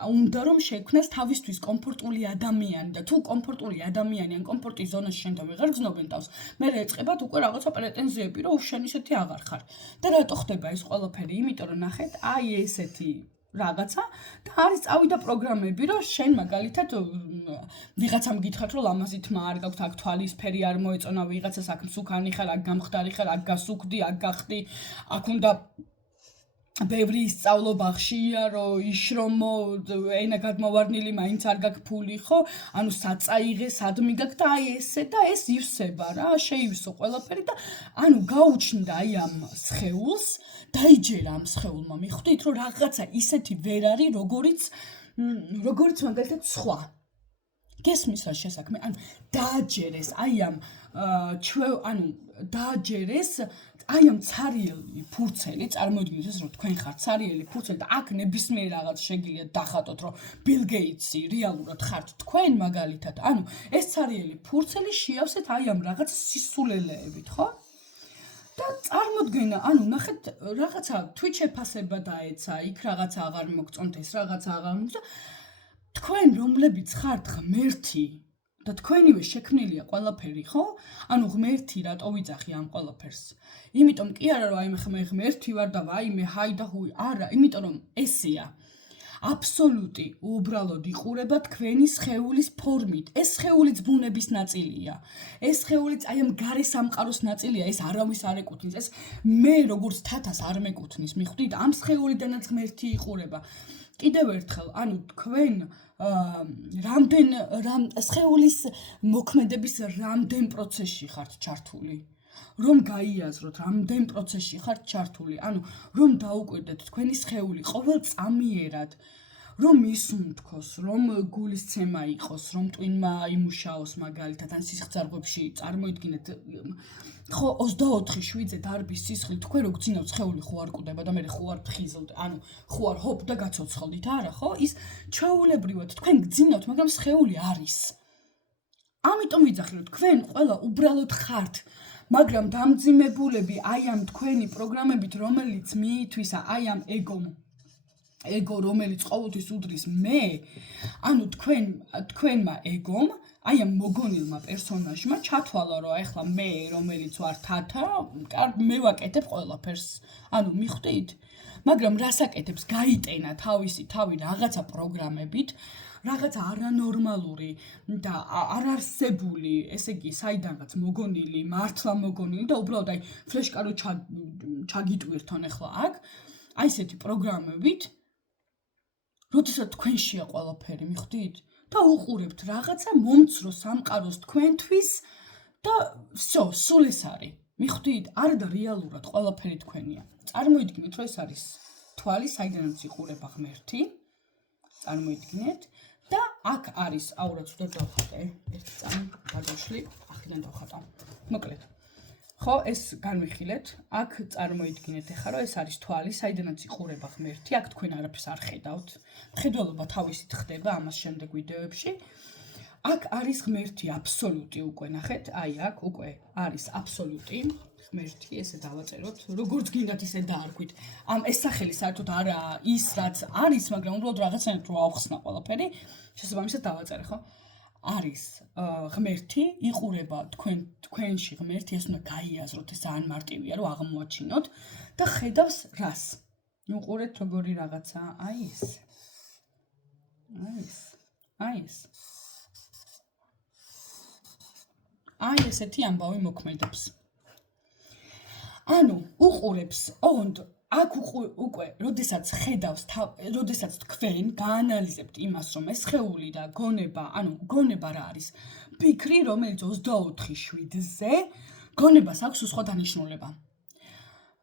უნდა რომ შექმნას თავისთვის კომფორტული ადამიანი და თუ კომფორტული ადამიანი ან კომფორტის ზონაში შენთან ვეღარ გზნობენ თავს, მე ეწყებათ უკვე რაღაცა პრეტენზიები, რომ შენ ისეთი აღარ ხარ. და რატო ხდება ეს ყველაფერი? იმიტომ რომ ნახეთ, აი ესეთი რაღაცა და არის წავიდა პროგრამები, რომ შენ მაგალითად ვიღაცამ გითხრათ, რომ ლამაზითმა არ გაქვს, აქ თვალისფერი არ მოეწონა, ვიღაცას აქ მსუქანი ხარ, აქ გამხდარი ხარ, აქ გასუქდი, აქ გახდი, აქ უნდა ბევრი ისწავლო ბაღშია, რომ იშრომო, ენა გადმოვარდნილი, მაინც არ გაქვს ფული, ხო? ანუ საწაიღე, სადმი გაქვს და აი ესე და ეს ივსება რა, შეივსო ყველაფერი და ანუ გაუჩნდა აი ამ სხეულს დაიჯერა ამ სხეულმა, მიხვდით, რომ რაღაცა ისეთი ვერ არის, როგორც მაგალითად სხვა. გესმის რა შესაქმე, ანუ დააჯერეს დააჯერეს აი ამ ცარიელი ფურცელი, წარმოიდგინეთ ეს რომ თქვენ ხართ ცარიელი ფურცელი და აქ ნებისმიერ რაღაც შეგიძლიათ დახატოთ, რომ ბილ გეიტსი რეალურად ხართ თქვენ მაგალითად, ანუ ეს ცარიელი ფურცელი შეავსეთ აი ამ რაღაც სისულელეებით, ხო? და წარმოდგენა, ანუ ნახეთ, რაღაცა თვით შეფასება დაეცა, იქ რაღაცა აღარ მოგწონთ, ეს რაღაცა აღარ მოგწონთ. თქვენ რომლებიც ხართ ღმერთი და თქვენივე შექმნილია ყველაფერი, ხო? ანუ ღმერთი რატო ვიძახი ამ ყველაფერს? იმიტომ კი არა რომ აი მე ღმერთი ვარ და ვაიმე ჰაი და ჰუი, არა, იმიტომ რომ ესეა. აბსოლუტი უბრალოდ იყურება თქვენი სხეულის ფორმით. ეს სხეულიც ბუნების ნაწილია. ეს სხეულიც აი ამ გარე სამყაროს ნაწილია, ეს არავის არ ეკუთვნის. ეს მე როგორც თათას არ მეკუთვნის, მიხვდით? ამ სხეულიდანაც ღმერთი იყურება. კიდევ ერთხელ, ანუ თქვენ სხეულის მოქმედების რამდენ პროცესში ხართ ჩართული? რომ გაიაზროთ, რამდენ პროცესში ხართ ჩართული, ანუ რომ დაუკვირდეთ თქვენი სხეული ყოველწამიერად, რომ ისუნთქოს, რომ გულისცემა იყოს, რომ ტვინმა იმუშაოს მაგალითად, ან სისხლძარღვებში წარმოიდგინეთ, ხო 24/7 დარბის სისხლი, თქვენ რო გძინავთ სხეული ხო არ კვდება და მე ხო არ ფხიზლთ, ანუ ხო არ ჰოპ და გაცოცხლდით, არა ხო? ის ჩვეულებრივად თქვენ გძინავთ, მაგრამ სხეული არის. ამიტომ ვიძახი რომ თქვენ ყველა უბრალოდ ხართ, მაგრამ დამძიმებულები აი ამ თქვენი პროგრამებით, რომელიც მიითვისა აი ამ ეგო რომელიც ყოველთვის უდრის მე, ანუ თქვენმა ეგომ, აი ამ მოგონილმა პერსონაჟმა ჩათვალა რომ ახლა მე რომელიც ვარ თათა, მე ვაკეთებ ყველაფერს. ანუ მიხვდით? მაგრამ რას აკეთებს? გაიტენა თავისი თავი რაღაცა პროგრამებით, რაღაცა არანორმალური და არარსებული, ესე იგი, საიდანაც მოგონილი, მართლა მოგონილი და უბრალოდ აი ფლეშკარო ჩაგიტვირთონ ახლა აქ, აი ესეთი პროგრამებით, როდესაც თქვენშია ყველაფერი, მიხვდით? და უყურებთ რაღაცა მომცრო სამყაროს თქვენთვის და всё, სულ ეს არის. მიხვდით? არა და რეალურად ყველაფერი თქვენია. წარმოიდგინეთ, რომ ეს არის თვალი, საიდანაც იყურება ღმერთი. წარმოიდგინეთ და აქ არის, აურაც უნდა დავხატე, ერთი წამი გადავშლი, აქედან დავხატა. მოკლედ. ხო, ეს განვიხილეთ, აქ წარმოიდგინეთ ახლა, რომ ეს არის თვალი, საიდანაც იყურება ღმერთი, აქ თქვენ არაფერს არ ხედავთ. მხედველობა თავისით ხდება ამას შემდეგ ვიდეოებში. აქ არის ღმერთი აბსოლუტი უკვე, ნახეთ, აი აქ უკვე არის აბსოლუტი. ღმერთი, ესე დავაწეროთ, როგორც გინდათ ისე დაარქვით. ეს სახელი საერთოდ არაა ის, რაც არის, მაგრამ უბრალოდ რაღაცნაირად რო ავხსნა ყველაფერი, შესაბამისად დავაწერე, ხო? არის ღმერთი, იყურება თქვენში ღმერთი, ეს უნდა გაიაზროთ, ეს ძალიან მარტივია, რომ აღმოაჩინოთ და ხედავს რას? უყურეთ როგორი რაღაცა, აი ეს. აი ესეთი ამბავი მოქმედებს. ანუ უყურებს, ოღონდ აქ უკვე, როდესაც ხედავს, როდესაც თქვენ გაანალიზებთ იმას, რომ ეს სხეული და გონება, ანუ გონება რა არის? ფიქრი, რომელიც 24/7-ზე გონებას აქვს სხვა დანიშნულება.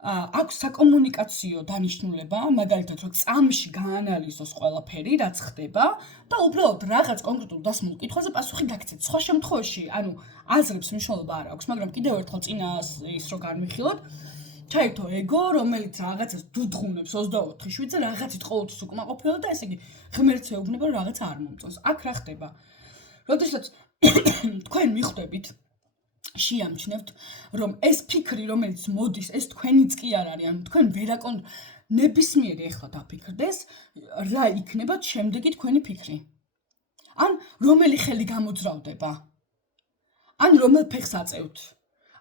აქვს საკომუნიკაციო დანიშნულება, მაგალითად, რომ წამში გაანალიზოს ყველაფერი, რაც ხდება და უბრალოდ რაღაც კონკრეტულ დასმულ კითხვაზე პასუხი გაქცეთ. სხვა შემთხვევაში, ანუ აზრებს მნიშვნელობა არ აქვს, მაგრამ კიდევ ერთხელ წინა ის რო განვიხილოთ, ჩაერთო ეგო, რომელიც რაღაცას დუდღუნებს 24/7-ზე, რაღაცით ყოველთვის უკმაყოფილო და ესე იგი ღმერთს ეუბნება, რომ რაღაცა არ მომწონს. აქ რა ხდება? როდესაც თქვენ მიხვდებით შეამჩნევთ, რომ ეს ფიქრი, რომელიც მოდის, ეს თქვენიც კი არ არის, ანუ თქვენ ნებისმიერი ახლა დაფიქრდეს, რა იქნება შემდეგი თქვენი ფიქრი. ან რომელი ხელი გამოძრავდება? ან რომელ ფეხს აწევთ?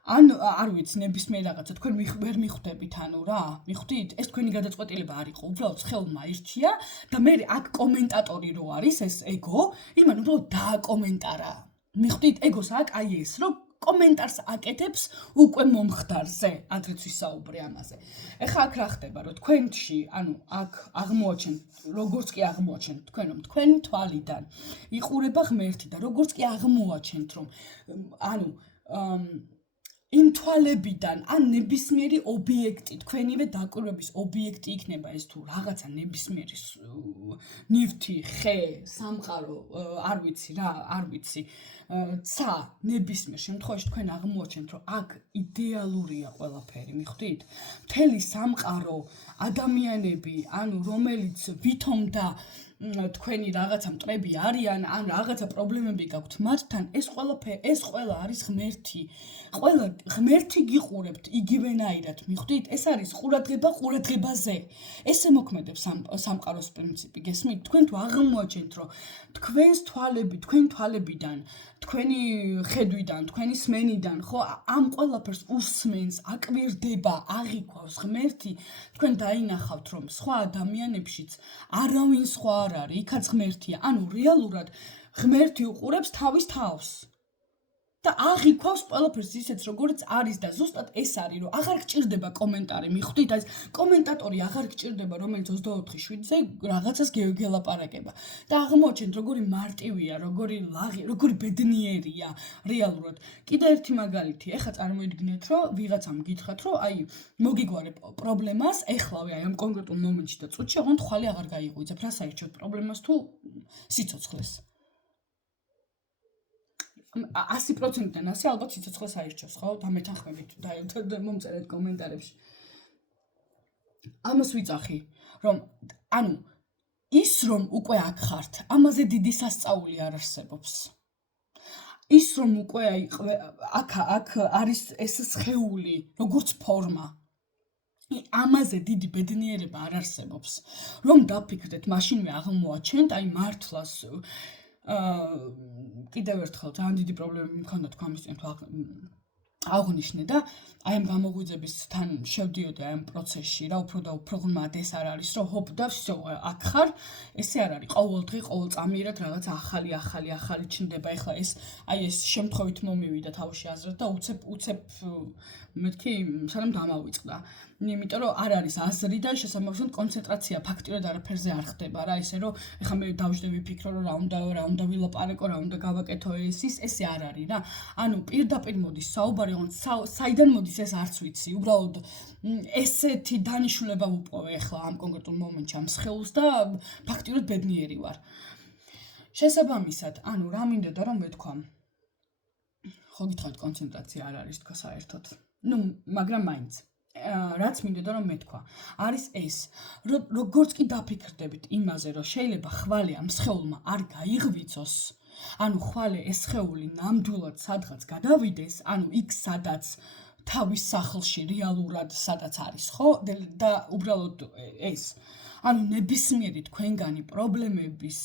ან არ ვიცი, ნებისმიერ რაღაცა თქვენ ვერ მიხვდებით, ანუ რა, მიხვდით? ეს თქვენი გადაწყვეტილება არ იყო, უბრალოდ ხელმა ირჩია და მე აქ კომენტატორი რო არის, ეს ეგო, იმან უბრალოდ დააკომენტარა. მიხვდით? ეგოს აქ აი ეს, რომ კომენტარს აკეთებს უკვე მომხდარზე, ადრეც ვისაუბრე ამაზე. ეხლა აქ რა ხდება, რომ თქვენში, ანუ აქ აღმოაჩენთ, როგორც კი აღმოაჩენთ თქვენ, რომ თქვენი თვალიდან იყურება ღმერთი და როგორც კი აღმოაჩენთ, რომ ანუ იმ თვალებიდან ან ნებისმიერი ობიექტი, თქვენივე დაკვირვების ობიექტი იქნება ეს თუ რაღაცა ნებისმიერი ნივთი, ხე, სამყარო, არ ვიცი რა, არ ვიცი. ცა ნებისმიერ შემთხვევაში თქვენ აღმოაჩენთ, რომ აქ იდეალურია ყველაფერი, მიხვდით? მთელი სამყარო, ადამიანები, ანუ რომელიც ვითომ და თქვენი რაღაცა მტრები არიან, ან რაღაცა პრობლემები გაქვთ მათთან, ეს ყველა არის ღმერთი. ყველა ღმერთი გიყურებთ იგივენაირად, მიხვდით? ეს არის ყურადღება ყურადღებაზე. ესე მოქმედებს სამყაროს პრინციპი, გესმით? თქვენ თუ აღმოაჩენთ, რომ თქვენს თვალები, თქვენ თვალებიდან, თქვენი ხედვიდან, თქვენი სმენიდან, ხო, ამ ყველაფერს უსმენს, აკვირდება, აღიქვავს ღმერთი, თქვენ დაინახავთ, რომ სხვა ადამიანებშიც არავინ სხვა არ არის, იქაც ღმერთია. ანუ რეალურად ღმერთი უყურებს თავის თავს. და აღიქვავს ყველაფერს ისეც, როგორც არის და ზუსტად ეს არის, რომ აღარ გჭირდება კომენტარი, მიხვდით? აი კომენტატორი აღარ გჭირდება, რომელიც 24/7-ზე რაღაცას გელაპარაკება. და აღმოაჩენთ, როგორი მარტივია, როგორი ლაღი, როგორი ბედნიერია რეალურად. კიდე ერთი მაგალითი, ეხლა წარმოიდგინეთ, რომ ვიღაცამ გითხრათ, რომ აი მოგიგვარებ პრობლემას, ეხლავე აი ამ კონკრეტულ მომენტში და წუთში, ოღონდ თვალი აღარ გაიღვიძებ, რას აირჩევთ პრობლემას თუ სიცოცხლეს? 100%-დან 100 ალბათ სიცოცხლეს აირჩევს, ხო? დამეთანხმებით და მომწერეთ კომენტარებში. ამას ვიწახი, რომ ანუ ის რომ უკვე აქ ხართ, ამაზე დიდი სასწაული არ არსებობს. ის რომ უკვე აქ არის ეს სხეული, როგორც ფორმა. ამაზე დიდი ბედნიერება არ არსებობს. რომ დაფიქრდეთ, მაშინვე აღმოაჩენთ, აი მართლას კიდევ ერთხელ ძალიან დიდი პრობლემები მქონდა თქვენისთან აღნიშნე და აი ამ გამოღვიძებისთან შევდიოდი აი ამ პროცესში რა უფრო და უფრო ღრმად ეს არ არის რომ ჰოპ და всё აქ ხარ ესე არ არის ყოველდღე ყოველწამიერად რაღაც ახალი ჩნდება ეხლა ეს აი ეს შემთხვევით მომივიდა თავში აზრად და უცებ მეთქი სანამ დამავიწყდა იმიტომ რომ არ არის აზრი და შესაბამისად კონცენტრაცია ფაქტიურად არაფერზე არ ხდება რა ისე რომ ეხლა მე დავждე ვიფიქრო რომ რა უნდა ვილაპარაკო რა უნდა გავაკეთო ესე არ არის რა ანუ პირდაპირ მოდის საუბარი საიდან მოდის ეს არც ვიცი უბრალოდ ესეთი დანიშნულება ვუპოვე ეხლა ამ კონკრეტულ მომენტში ამ სხეულს და ფაქტიურად ბედნიერი ვარ შესაბამისად ანუ რა მინდოდა რომ მეთქვა ხო გითხარით კონცენტრაცია არ არის თქვა საერთოდ ну მაგრამ მაინც რაც მინდოდა რომ მეთქვა არის ეს როგორც კი დაფიქრდებით იმაზე რომ შეიძლება ხვალე ამ სხეულმა არ გაიღვიძოს ანუ ხვალე ეს სხეული ნამდვილად სადღაც გადავიდეს ანუ იქ სადაც თავის სახლში რეალურად სადაც არის ხო და უბრალოდ ეს ანუ ნებისმიერი თქვენგანი პრობლემების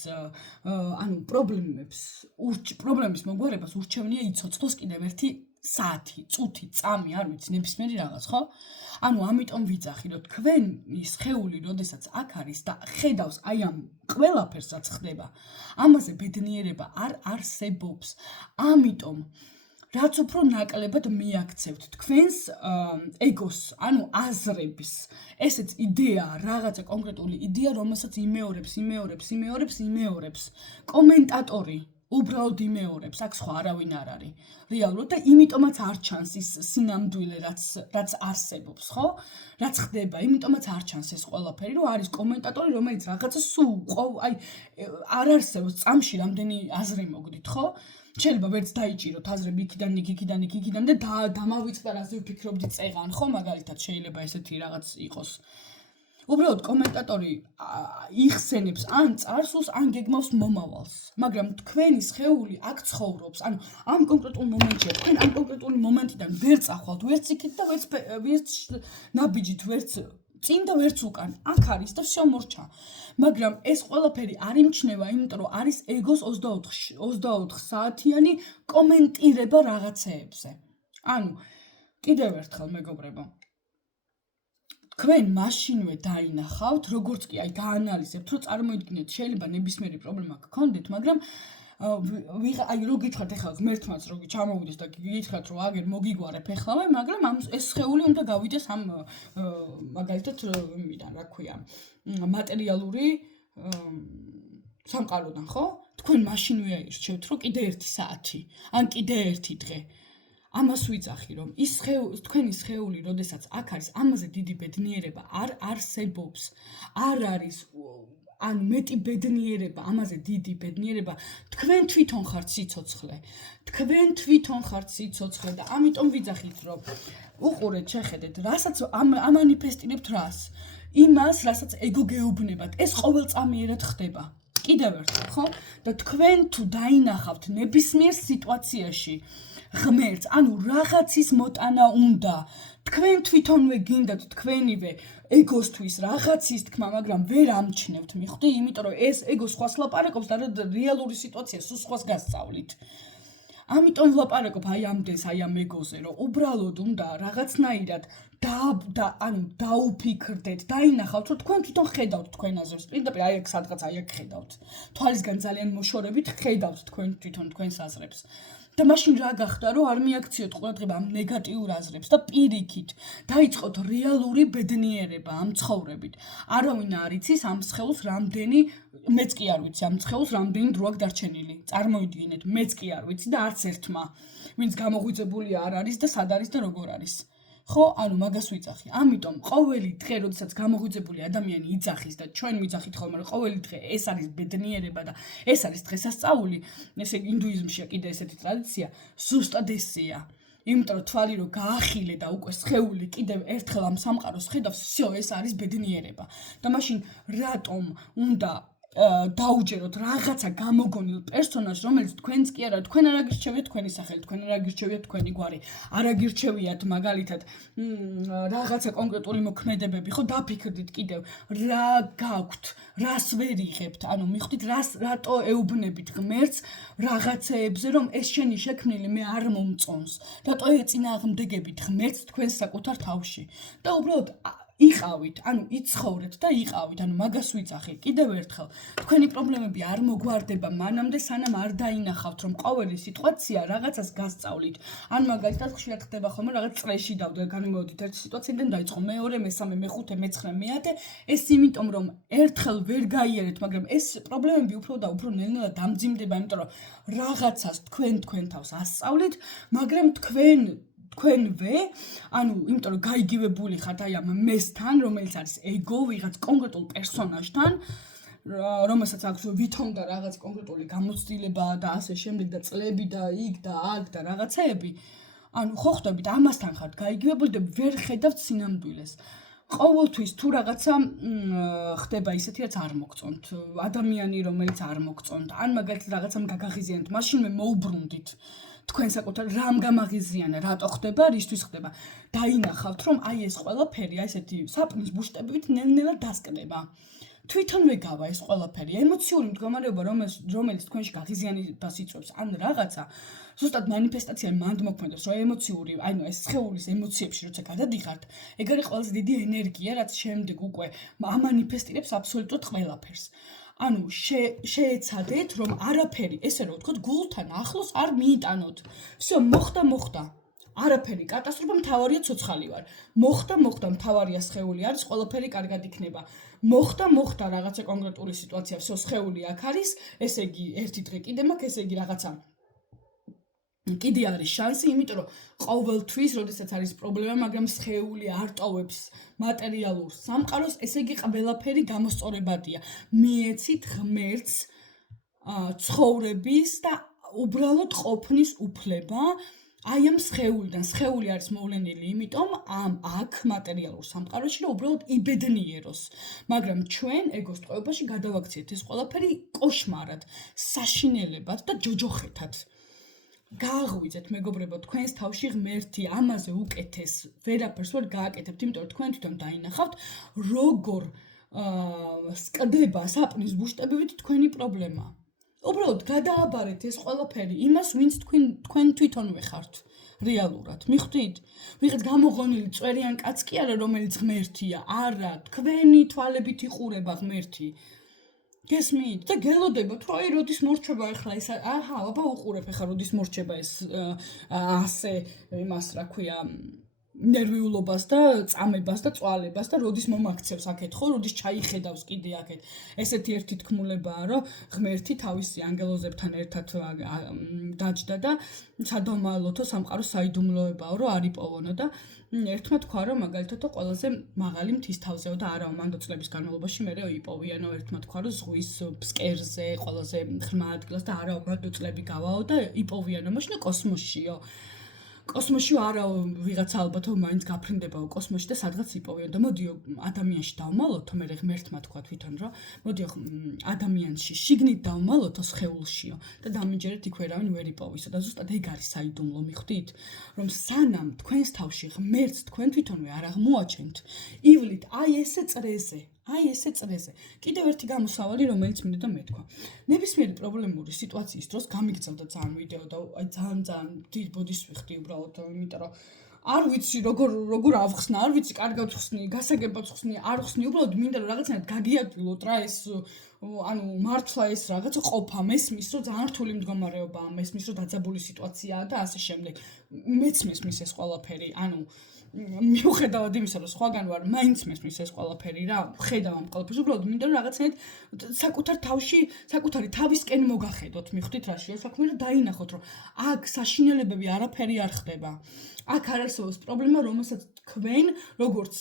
ანუ პრობლემის მოგვარებას ურჩევნია იცოცხლოს კიდევ ერთი საათი, წუთი, წამი, არ ვიცი, ნებისმიერი რაღაც, ხო? ანუ ამიტომ ვიძახი, რომ თქვენი სხეული, როდესაც აქ არის და ხედავს აი ამ ყველაფერს, რაც ხდება, ამაზე ბედნიერება არ არსებობს. ამიტომ რაც უფრო ნაკლებად მიაქცევთ თქვენს ეგოს, ანუ აზრების, ესეც იდეაა, რაღაცა კონკრეტული იდეა, რომელსაც იმეორებს კომენტატორი უბრალოდ იმეორებს, აქ სხვა არავინ არ არის. რეალურად და იმიტომაც არ ჩანს ის სინამდვილე, რაც არსებობს, ხო? რაც ხდება, იმიტომაც არ ჩანს ეს ყველაფერი, რომ არის კომენტატორი, რომელიც რაღაცა სულ აი არ არსებობს წამში რამდენი აზრი მოგდით, ხო? შეიძლება ვერც დაიჭიროთ აზრები იქიდან და დამავიწყდა რაზე ვფიქრობდით წეღან, ხო? მაგალითად შეიძლება ესეთი რაღაც იყოს. უბრალოდ კომენტატორი იხსენებს ან წარსულს, ან გეგმავს მომავალს. მაგრამ თქვენი სხეული აქ ცხოვრობს. ანუ ამ კონკრეტულ მომენტში თქვენ ამ კონკრეტული მომენტიდან ვერ წახვალთ, ვერც იქით და ვერც ნაბიჯით, ვერც წინ და ვერც უკან. აქ არის და всё მორჩა. მაგრამ ეს ყველაფერი არ იმჩნევა, იმიტომ რომ არის ეგოს 24 საათიანი კომენტირება რაღაცეებზე. ანუ კიდევ ერთხელ მეგობრებო თქვენ მაშინვე დაინახავთ, როგორც კი აი გაანალიზებთ, რომ წარმოიდგინეთ, შეიძლება ნებისმიერი პრობლემა გქონდეთ, მაგრამ აი რო გითხრათ ახლა ღმერთმაც რო ჩამოვიდეს და გითხრათ რომ აგერ მოგიგვარებ ეხლავე, მაგრამ ეს სხეული უნდა გავიდეს ამ მაგალითად იმიდან, რა ქვია, მატერიალური სამყაროდან, ხო? თქვენ მაშინვე აირჩევთ, რომ კიდე ერთი საათი, ან კიდე ერთი დღე ამას ვიძახი, რომ ის თქვენი სხეული, როდესაც აქ არის, ამაზე დიდი ბედნიერება არ არსებობს. არ არის ანუ მეტი ბედნიერება, ამაზე დიდი ბედნიერება, თქვენ თვითონ ხართ სიცოცხლე. თქვენ თვითონ ხართ სიცოცხლე და ამიტომ ვიძახით, რომ უყურეთ, შეხედეთ, რასაც ამანიფესტირებთ რას? იმას, რასაც ეგო გეუბნებათ, ეს ყოველწამიერად ხდება. კიდევ ერთხელ, ხო? და თქვენ თუ დაინახავთ ნებისმიერ სიტუაციაში ღმერთს, ანუ რაღაცის მოტანა უნდა. თქვენ თვითონვე გინდათ თქვენივე ეგოსთვის რაღაცის თქმა, მაგრამ ვერ ამჩნევთ, მიხვდი? იმიტომ რომ ეს ეგო სხვას ლაპარაკობს და რეალური სიტუაცია სულ სხვას გასწავლით. ამიტომ ვლაპარაკობ აი ამდენს, აი ამ ეგოზე, რომ უბრალოდ უნდა რაღაცნაირად ანუ დაუფიქრდეთ, დაინახავთ, რომ თქვენ თვითონ ხედავთ თქვენ აზრს. პირდაპირ აი აქ სადღაც აი აქ ხედავთ. თვალისგან ძალიან მოშორებით ხედავთ თქვენ თვითონ თქვენს აზრებს. და მაშინ რა გახდა, რომ არ მიაქციოთ ყურადღება ამ ნეგატიურ აზრებს და პირიქით დაიწყოთ რეალური ბედნიერება ამ ცხოვრებით. არავინ არ იცის ამ სხეულს რამდენი, მეც კი არ ვიცი ამ სხეულს რამდენი დრო აქვს დარჩენილი. წარმოიდგინეთ, მეც კი არ ვიცი და არც ერთმა, ვინც გამოღვიძებულია არ არის და სად არის და როგორ არის. ხო, ანუ მაგას ვიძახი. ამიტომ ყოველი დღე, როდესაც გამოღვიძებული ადამიანი იძახის და ჩვენ ვიძახით ხოლმე, რომ ყოველი დღე ეს არის ბედნიერება და ეს არის დღესასწაული, ესე ინდუიზმშია კიდე ესეთი ტრადიცია, ზუსტად ესეა. იმიტომ რომ თვალი რომ გაახილე და უკვე სხეული კიდევ ერთხელ ამ სამყაროს ხედავს, всё, ეს არის ბედნიერება. და მაშინ რატომ უნდა დაუჯეროთ რაღაცა გამოგონილ პერსონაჟს, რომელიც თქვენც კი არა, თქვენ არ აგირჩევიათ თქვენი სახელი, თქვენ არ აგირჩევიათ თქვენი გვარი, არ აგირჩევიათ მაგალითად რაღაცა კონკრეტული მოქმედებები, ხო, დაფიქრდით კიდევ, რა გაქვთ, რას ვერ იღებთ, ანუ მიხვდით, რატო ეუბნებით ღმერთს რაღაცეებზე, რომ ეს შენი შექმნილი მე არ მომწონს, რატო ეწინააღმდეგებით ღმერთს თქვენს საკუთარ თავში და უბრალოდ იყავით, ანუ იცხოვრეთ და იყავით, ანუ მაგას ვიძახი. კიდევ ერთხელ, თქვენი პრობლემები არ მოგვარდება მანამდე, სანამ არ დაინახავთ, რომ ყოველი სიტუაცია რაღაცას გასწავლით. ან მაგალითად ხშირად ხდება ხოლმე რაღაც წრეში გამიმოვიდით ერთი სიტუაციიდან დაიწყო მეორე, მესამე, მეხუთე, მეცხრე, მეათე, ეს იმიტომ რომ ერთხელ ვერ გაიარეთ, მაგრამ ეს პრობლემები უფრო და უფრო ნელ-ნელა დამძიმდება, იმიტომ რომ რაღაცას თქვენ თავს ასწავლით, მაგრამ თქვენვე, ანუ იმიტომ რომ გაიგივებული ხართ აი ამ მესთან, რომელიც არის ეგო, ვიღაც კონკრეტულ პერსონაჟთან, რომელსაც აქვს ვითომ და რაღაც კონკრეტული გამოცდილება და ასე შემდეგ და წლები და იქ და აქ და რაღაცეები, ანუ ხო ხვდებით, ამასთან ხართ გაიგივებული და ვერ ხედავთ სინამდვილეს. ყოველთვის თუ რაღაცა ხდება ისეთი, რაც არ მოგწონთ, ადამიანი, რომელიც არ მოგწონთ, ან მაგალითად რაღაცამ გაგაღიზიანეთ, მაშინვე მოუბრუნდით. თქვენ საკუთარ რამ გამაღიზიანა, რატო ხდება, რისთვის ხდება. დაინახავთ, რომ აი ეს ყველაფერი, აი ესეთი საპნის ბუშტებით ნელ-ნელა დასკდება. თვითონვე გავა ეს ყველაფერი, ემოციური მდგომარეობა, რომელიც თქვენში გაღიზიანებას იწვევს, ან რაღაცა, ზუსტად მანიფესტაცია მანდ მოქმედებს, რომ ემოციური, ანუ ეს სხეულის ემოციებში როცა გადადიხართ, ეგ არის ყველაზე დიდი ენერგია, რაც შემდეგ უკვე ამანიფესტირებს აბსოლუტურად ყველაფერს. ანუ შეეცადეთ, რომ არაფერი, ესე რომ ვთქვათ, გულთან ახლოს არ მიიტანოთ. всё, მოხდა. არაფერი კატასტროფა, მთავარია ცოცხალი ვარ. მოხდა, მთავარია სხეული არის, ყველაფერი კარგად იქნება. მოხდა რაღაცა კონკრეტული სიტუაცია, всё, სხეული აქ არის, ესე იგი, ერთი დღე კიდე მაქვს, ესე იგი რაღაცა კიდე არის შანსი, იმიტომ რომ ყოველთვის, როდესაც არის პრობლემა, მაგრამ სხეული არ ტოვებს მატერიალურ სამყაროს, ესე იგი ყველაფერი გამოსწორებადია. მიეცით ღმერთს ცხოვრების და უბრალოდ ყოფნის უფლება აი ამ სხეულიდან. სხეული არის მოვლენილი, იმიტომ აქ მატერიალურ სამყაროში, რომ უბრალოდ იბედნიეროს. მაგრამ ჩვენ ეგოს ტყვეობაში გადავაქციეთ ეს ყველაფერი კოშმარად, საშინელებად და ჯოჯოხეთად. გააღვიძეთ, მეგობრებო, თქვენს თავში ღმერთი, ამაზე უკეთეს ვერაფერს ვერ გააკეთებთ, იმიტომ რომ თქვენ თვითონ დაინახავთ, როგორ სკდება საპნის ბუშტებით თქვენი პრობლემა. უბრალოდ გადააბარეთ ეს ყველაფერი იმას, ვინც თქვენ თვითონვე ხართ რეალურად. მიხვდით? ვიღაც გამოგონილი წვერიან კაც კი არა, რომელიც ღმერთია, არა, თქვენი თვალებით იყურება ღმერთი. გესმით? და გელოდებათ, რომ აი როდის მორჩება ახლა ეს, აბა უყურებ ახლა როდის მორჩება ეს ასე იმას, რა ქვია, ნერვიულობას და წამებას და წვალებას და როდის მომაქცევს აქეთ ხო, როდის ჩაიხედავს კიდე აქეთ. ესეთი ერთი თქმულებაა, რომ ღმერთი თავისი ანგელოზებთან ერთად დაჯდა და სადომალოთო სამყაროს საიდუმლოებაო, რომ არ იპოვონო და ერთმა თქვა, რომ მაგალითად ყველაზე მაღალი მთის თავზეო და არაო მანდ წლების განმავლობაში მერე იპოვიანო, ერთმა თქვა, რომ ზღვის ფსკერზე ყველაზე ღრმა ადგილას და არაო მანდ წლები გავაო და იპოვიანო, მაშინ კოსმოსშიო. კოსმოსში არაო ვიღაცა ალბათო მაინც გაფრინდებაო კოსმოსში და სადღაც იპოვიო და მოდიო ადამიანში დავმალოთო მე ღმერთმა თქვა თვითონ რომ მოდიო ადამიანში შიგნით დავმალოთო სხეულშიო და დამინჯერეთ იქ ვერავინ ვერ იპოვისო და ზუსტად ეგ არის საიდუმლო მიხვდით რომ სანამ თქვენს თავში ღმერთს თქვენ თვითონვე არ აღმოაჩენთ ივლით აი ესე წრეზე. კიდევ ერთი გამოსავალი, რომელიც მინდა და მეთქვა. ნებისმიერი პრობლემური სიტუაციის დროს გამიგწევდა ძალიან ვიდეო და აი ძალიან დიდ ბოდიშს ვიხდი უბრალოდ, იმიტომ რომ არ ვიცი როგორ ავხსნა, არ ვიცი კარგად ვხსნი, გასაგებად ვხსნი, არ ვხსნი, უბრალოდ მინდა რომ რაღაცნაირად გაგიადვილოთ რა ეს ანუ მართლა ეს რაღაც ყოფა მესმის რომ ძალიან რთული მდგომარეობაა, მესმის რომ დაძაბული სიტუაციაა და ასე შემდეგ. მეც მესმის ეს ყველაფერი, ანუ მიუხედავად იმისა, რომ სხვაგან ვარ, მაინც მესმის ეს ყველაფერი რა, ხედავ ამ ყველაფერს, უბრალოდ მინდა რომ რაღაცნაირად საკუთარ თავში, საკუთარი თავისკენ მოგახედოთ, მიხვდით რაშია საქმე და დაინახოთ, რომ აქ საშინელებები არაფერი არ ხდება. აქ არ არსებობს პრობლემა, რომელსაც თქვენ როგორც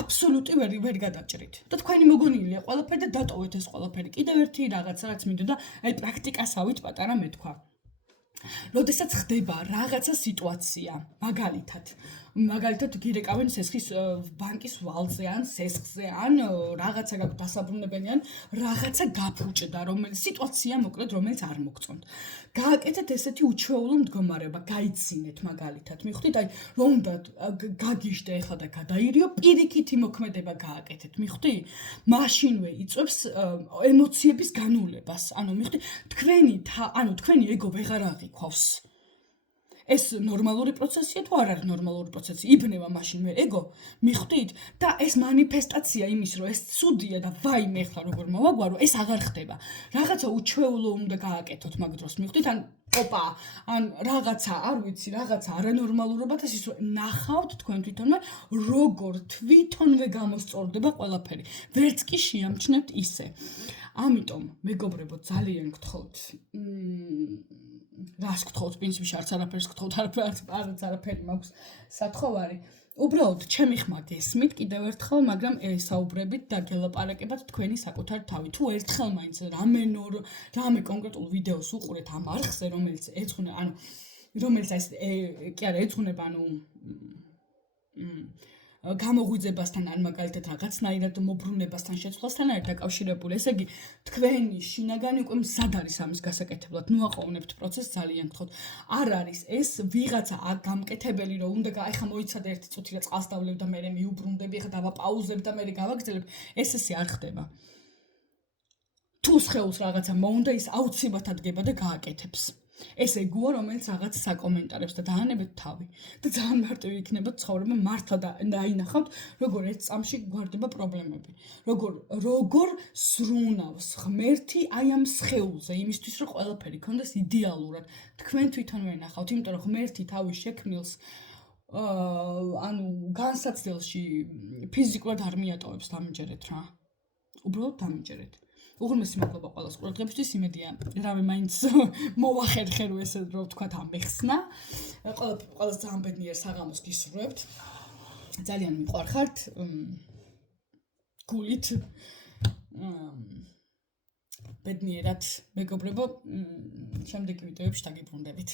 აბსოლუტი ვერ გადაჭრით. და თქვენი მოგონილია ყველაფერი და დატოვეთ ეს ყველაფერი. კიდევ ერთი რაღაცა რაც მინდოდა, აი პრაქტიკასავით პატარა მეთქვა. როდესაც ხდება რაღაცა სიტუაცია, მაგალითად გირეკავენ სესხის ბანკის ვალზე ან სესხზე ან რაღაცა გაქვთ დასაბრუნებელი ან რაღაცა გაფუჭდა, რომელიც სიტუაცია მოკლედ რომელიც არ მოგწონთ. გააკეთეთ ესეთი უჩვეულო მდგომარეობა, გაიცინეთ მაგალითად. მიხვდით, აი რომ უნდა გაგიჟდე ახლა და გადაირიო, პირიქითი მოქმედება გააკეთეთ, მიხვდით? მაშინვე იწვევს ემოციების განულებას. ანუ მიხვდით, თქვენი ეგო ვეღარ აღიქვავს. ეს ნორმალური პროცესია თუ არ არის ნორმალური პროცესი? იბნევა მაშინვე ეგო, მიხვდით? და ეს მანიფესტაცია იმის, რომ ეს ცუდია და ვაიმე ახლა როგორ მოვაგვარო, ეს აღარ ხდება. რაღაცა უჩვეულო უნდა გააკეთოთ მაგ დროს, მიხვდით? ან ოპა, ან რაღაცა, არ ვიცი, რაღაცა არანორმალურობა და ის ნახავთ თქვენ თვითონვე, როგორ თვითონვე გამოსწორდება ყველაფერი. ვერც კი შეამჩნევთ ისე. ამიტომ, მეგობრებო, ძალიან გთხოვთ, რას გთხოვთ, პრინციპში არც არაფერს გთხოვთ, არაფერი მაქვს სათხოვარი. უბრალოდ ჩემი ხმა გესმით კიდევ ერთხელ, მაგრამ ესაუბრებით და გელაპარაკებათ თქვენი საკუთარ თავი. თუ ერთხელ მაინც რამე კონკრეტულ ვიდეოს უყურეთ ამ არხზე, რომელიც ეძღვნება, ანუ რომელიც ეს კი არა ეძღვნება, ანუ გამოღვიძებასთან ან მაგალითად რაღაცნაირად მობრუნებასთან შეცვლასთან არის დაკავშირებული. ესე იგი, თქვენი შინაგანი უკვე მზად არის ამის გასაკეთებლად. ნუაყოვნებთ პროცესს ძალიან გთხოვთ. არ არის ეს ვიღაცა გამკეთებელი, რომ უნდა ეხა მოიცადე ერთი წუთი რა წყალს დავლევ და მე მიუბრუნდები, ეხა დავაპაუზებ და მე გავაგრძელებ. ესე არ ხდება. თუ სხეულს რაღაცა მოუნდა, ის აუცილებლად ადგება და გააკეთებს. ეს ეგოა, რომელიც რაღაც საკომენტარებს და დაანებეთ თავი. და ძალიან მარტივი იქნება ცხოვრება მართლა და დაინახავთ, როგორ ერთ წამში გვარდება პრობლემები. როგორ სრუნავს ღმერთი აი ამ სხეულზე, იმისთვის რომ ყველაფერი ქონდეს იდეალურად. თქვენ თვითონვე ნახავთ, იმიტომ რომ ღმერთი თავის შექმნილს ანუ განსაცდელში ფიზიკურად არ მიატოვებს დამინჯერეთ რა. უბრალოდ დამინჯერეთ. უღრმესი მადლობა ყველას ყურადღებისთვის, იმედია რავი მაინც მოვახერხერო ესე რომ ვთქვათ ამეხსნა. ყველას ძალიან ბედნიერ საღამოს გისურვებთ. ძალიან მიყვარხართ. გულით ბედნიერად მეგობრებო, შემდეგი ვიდეოებში დაგიბრუნდებით.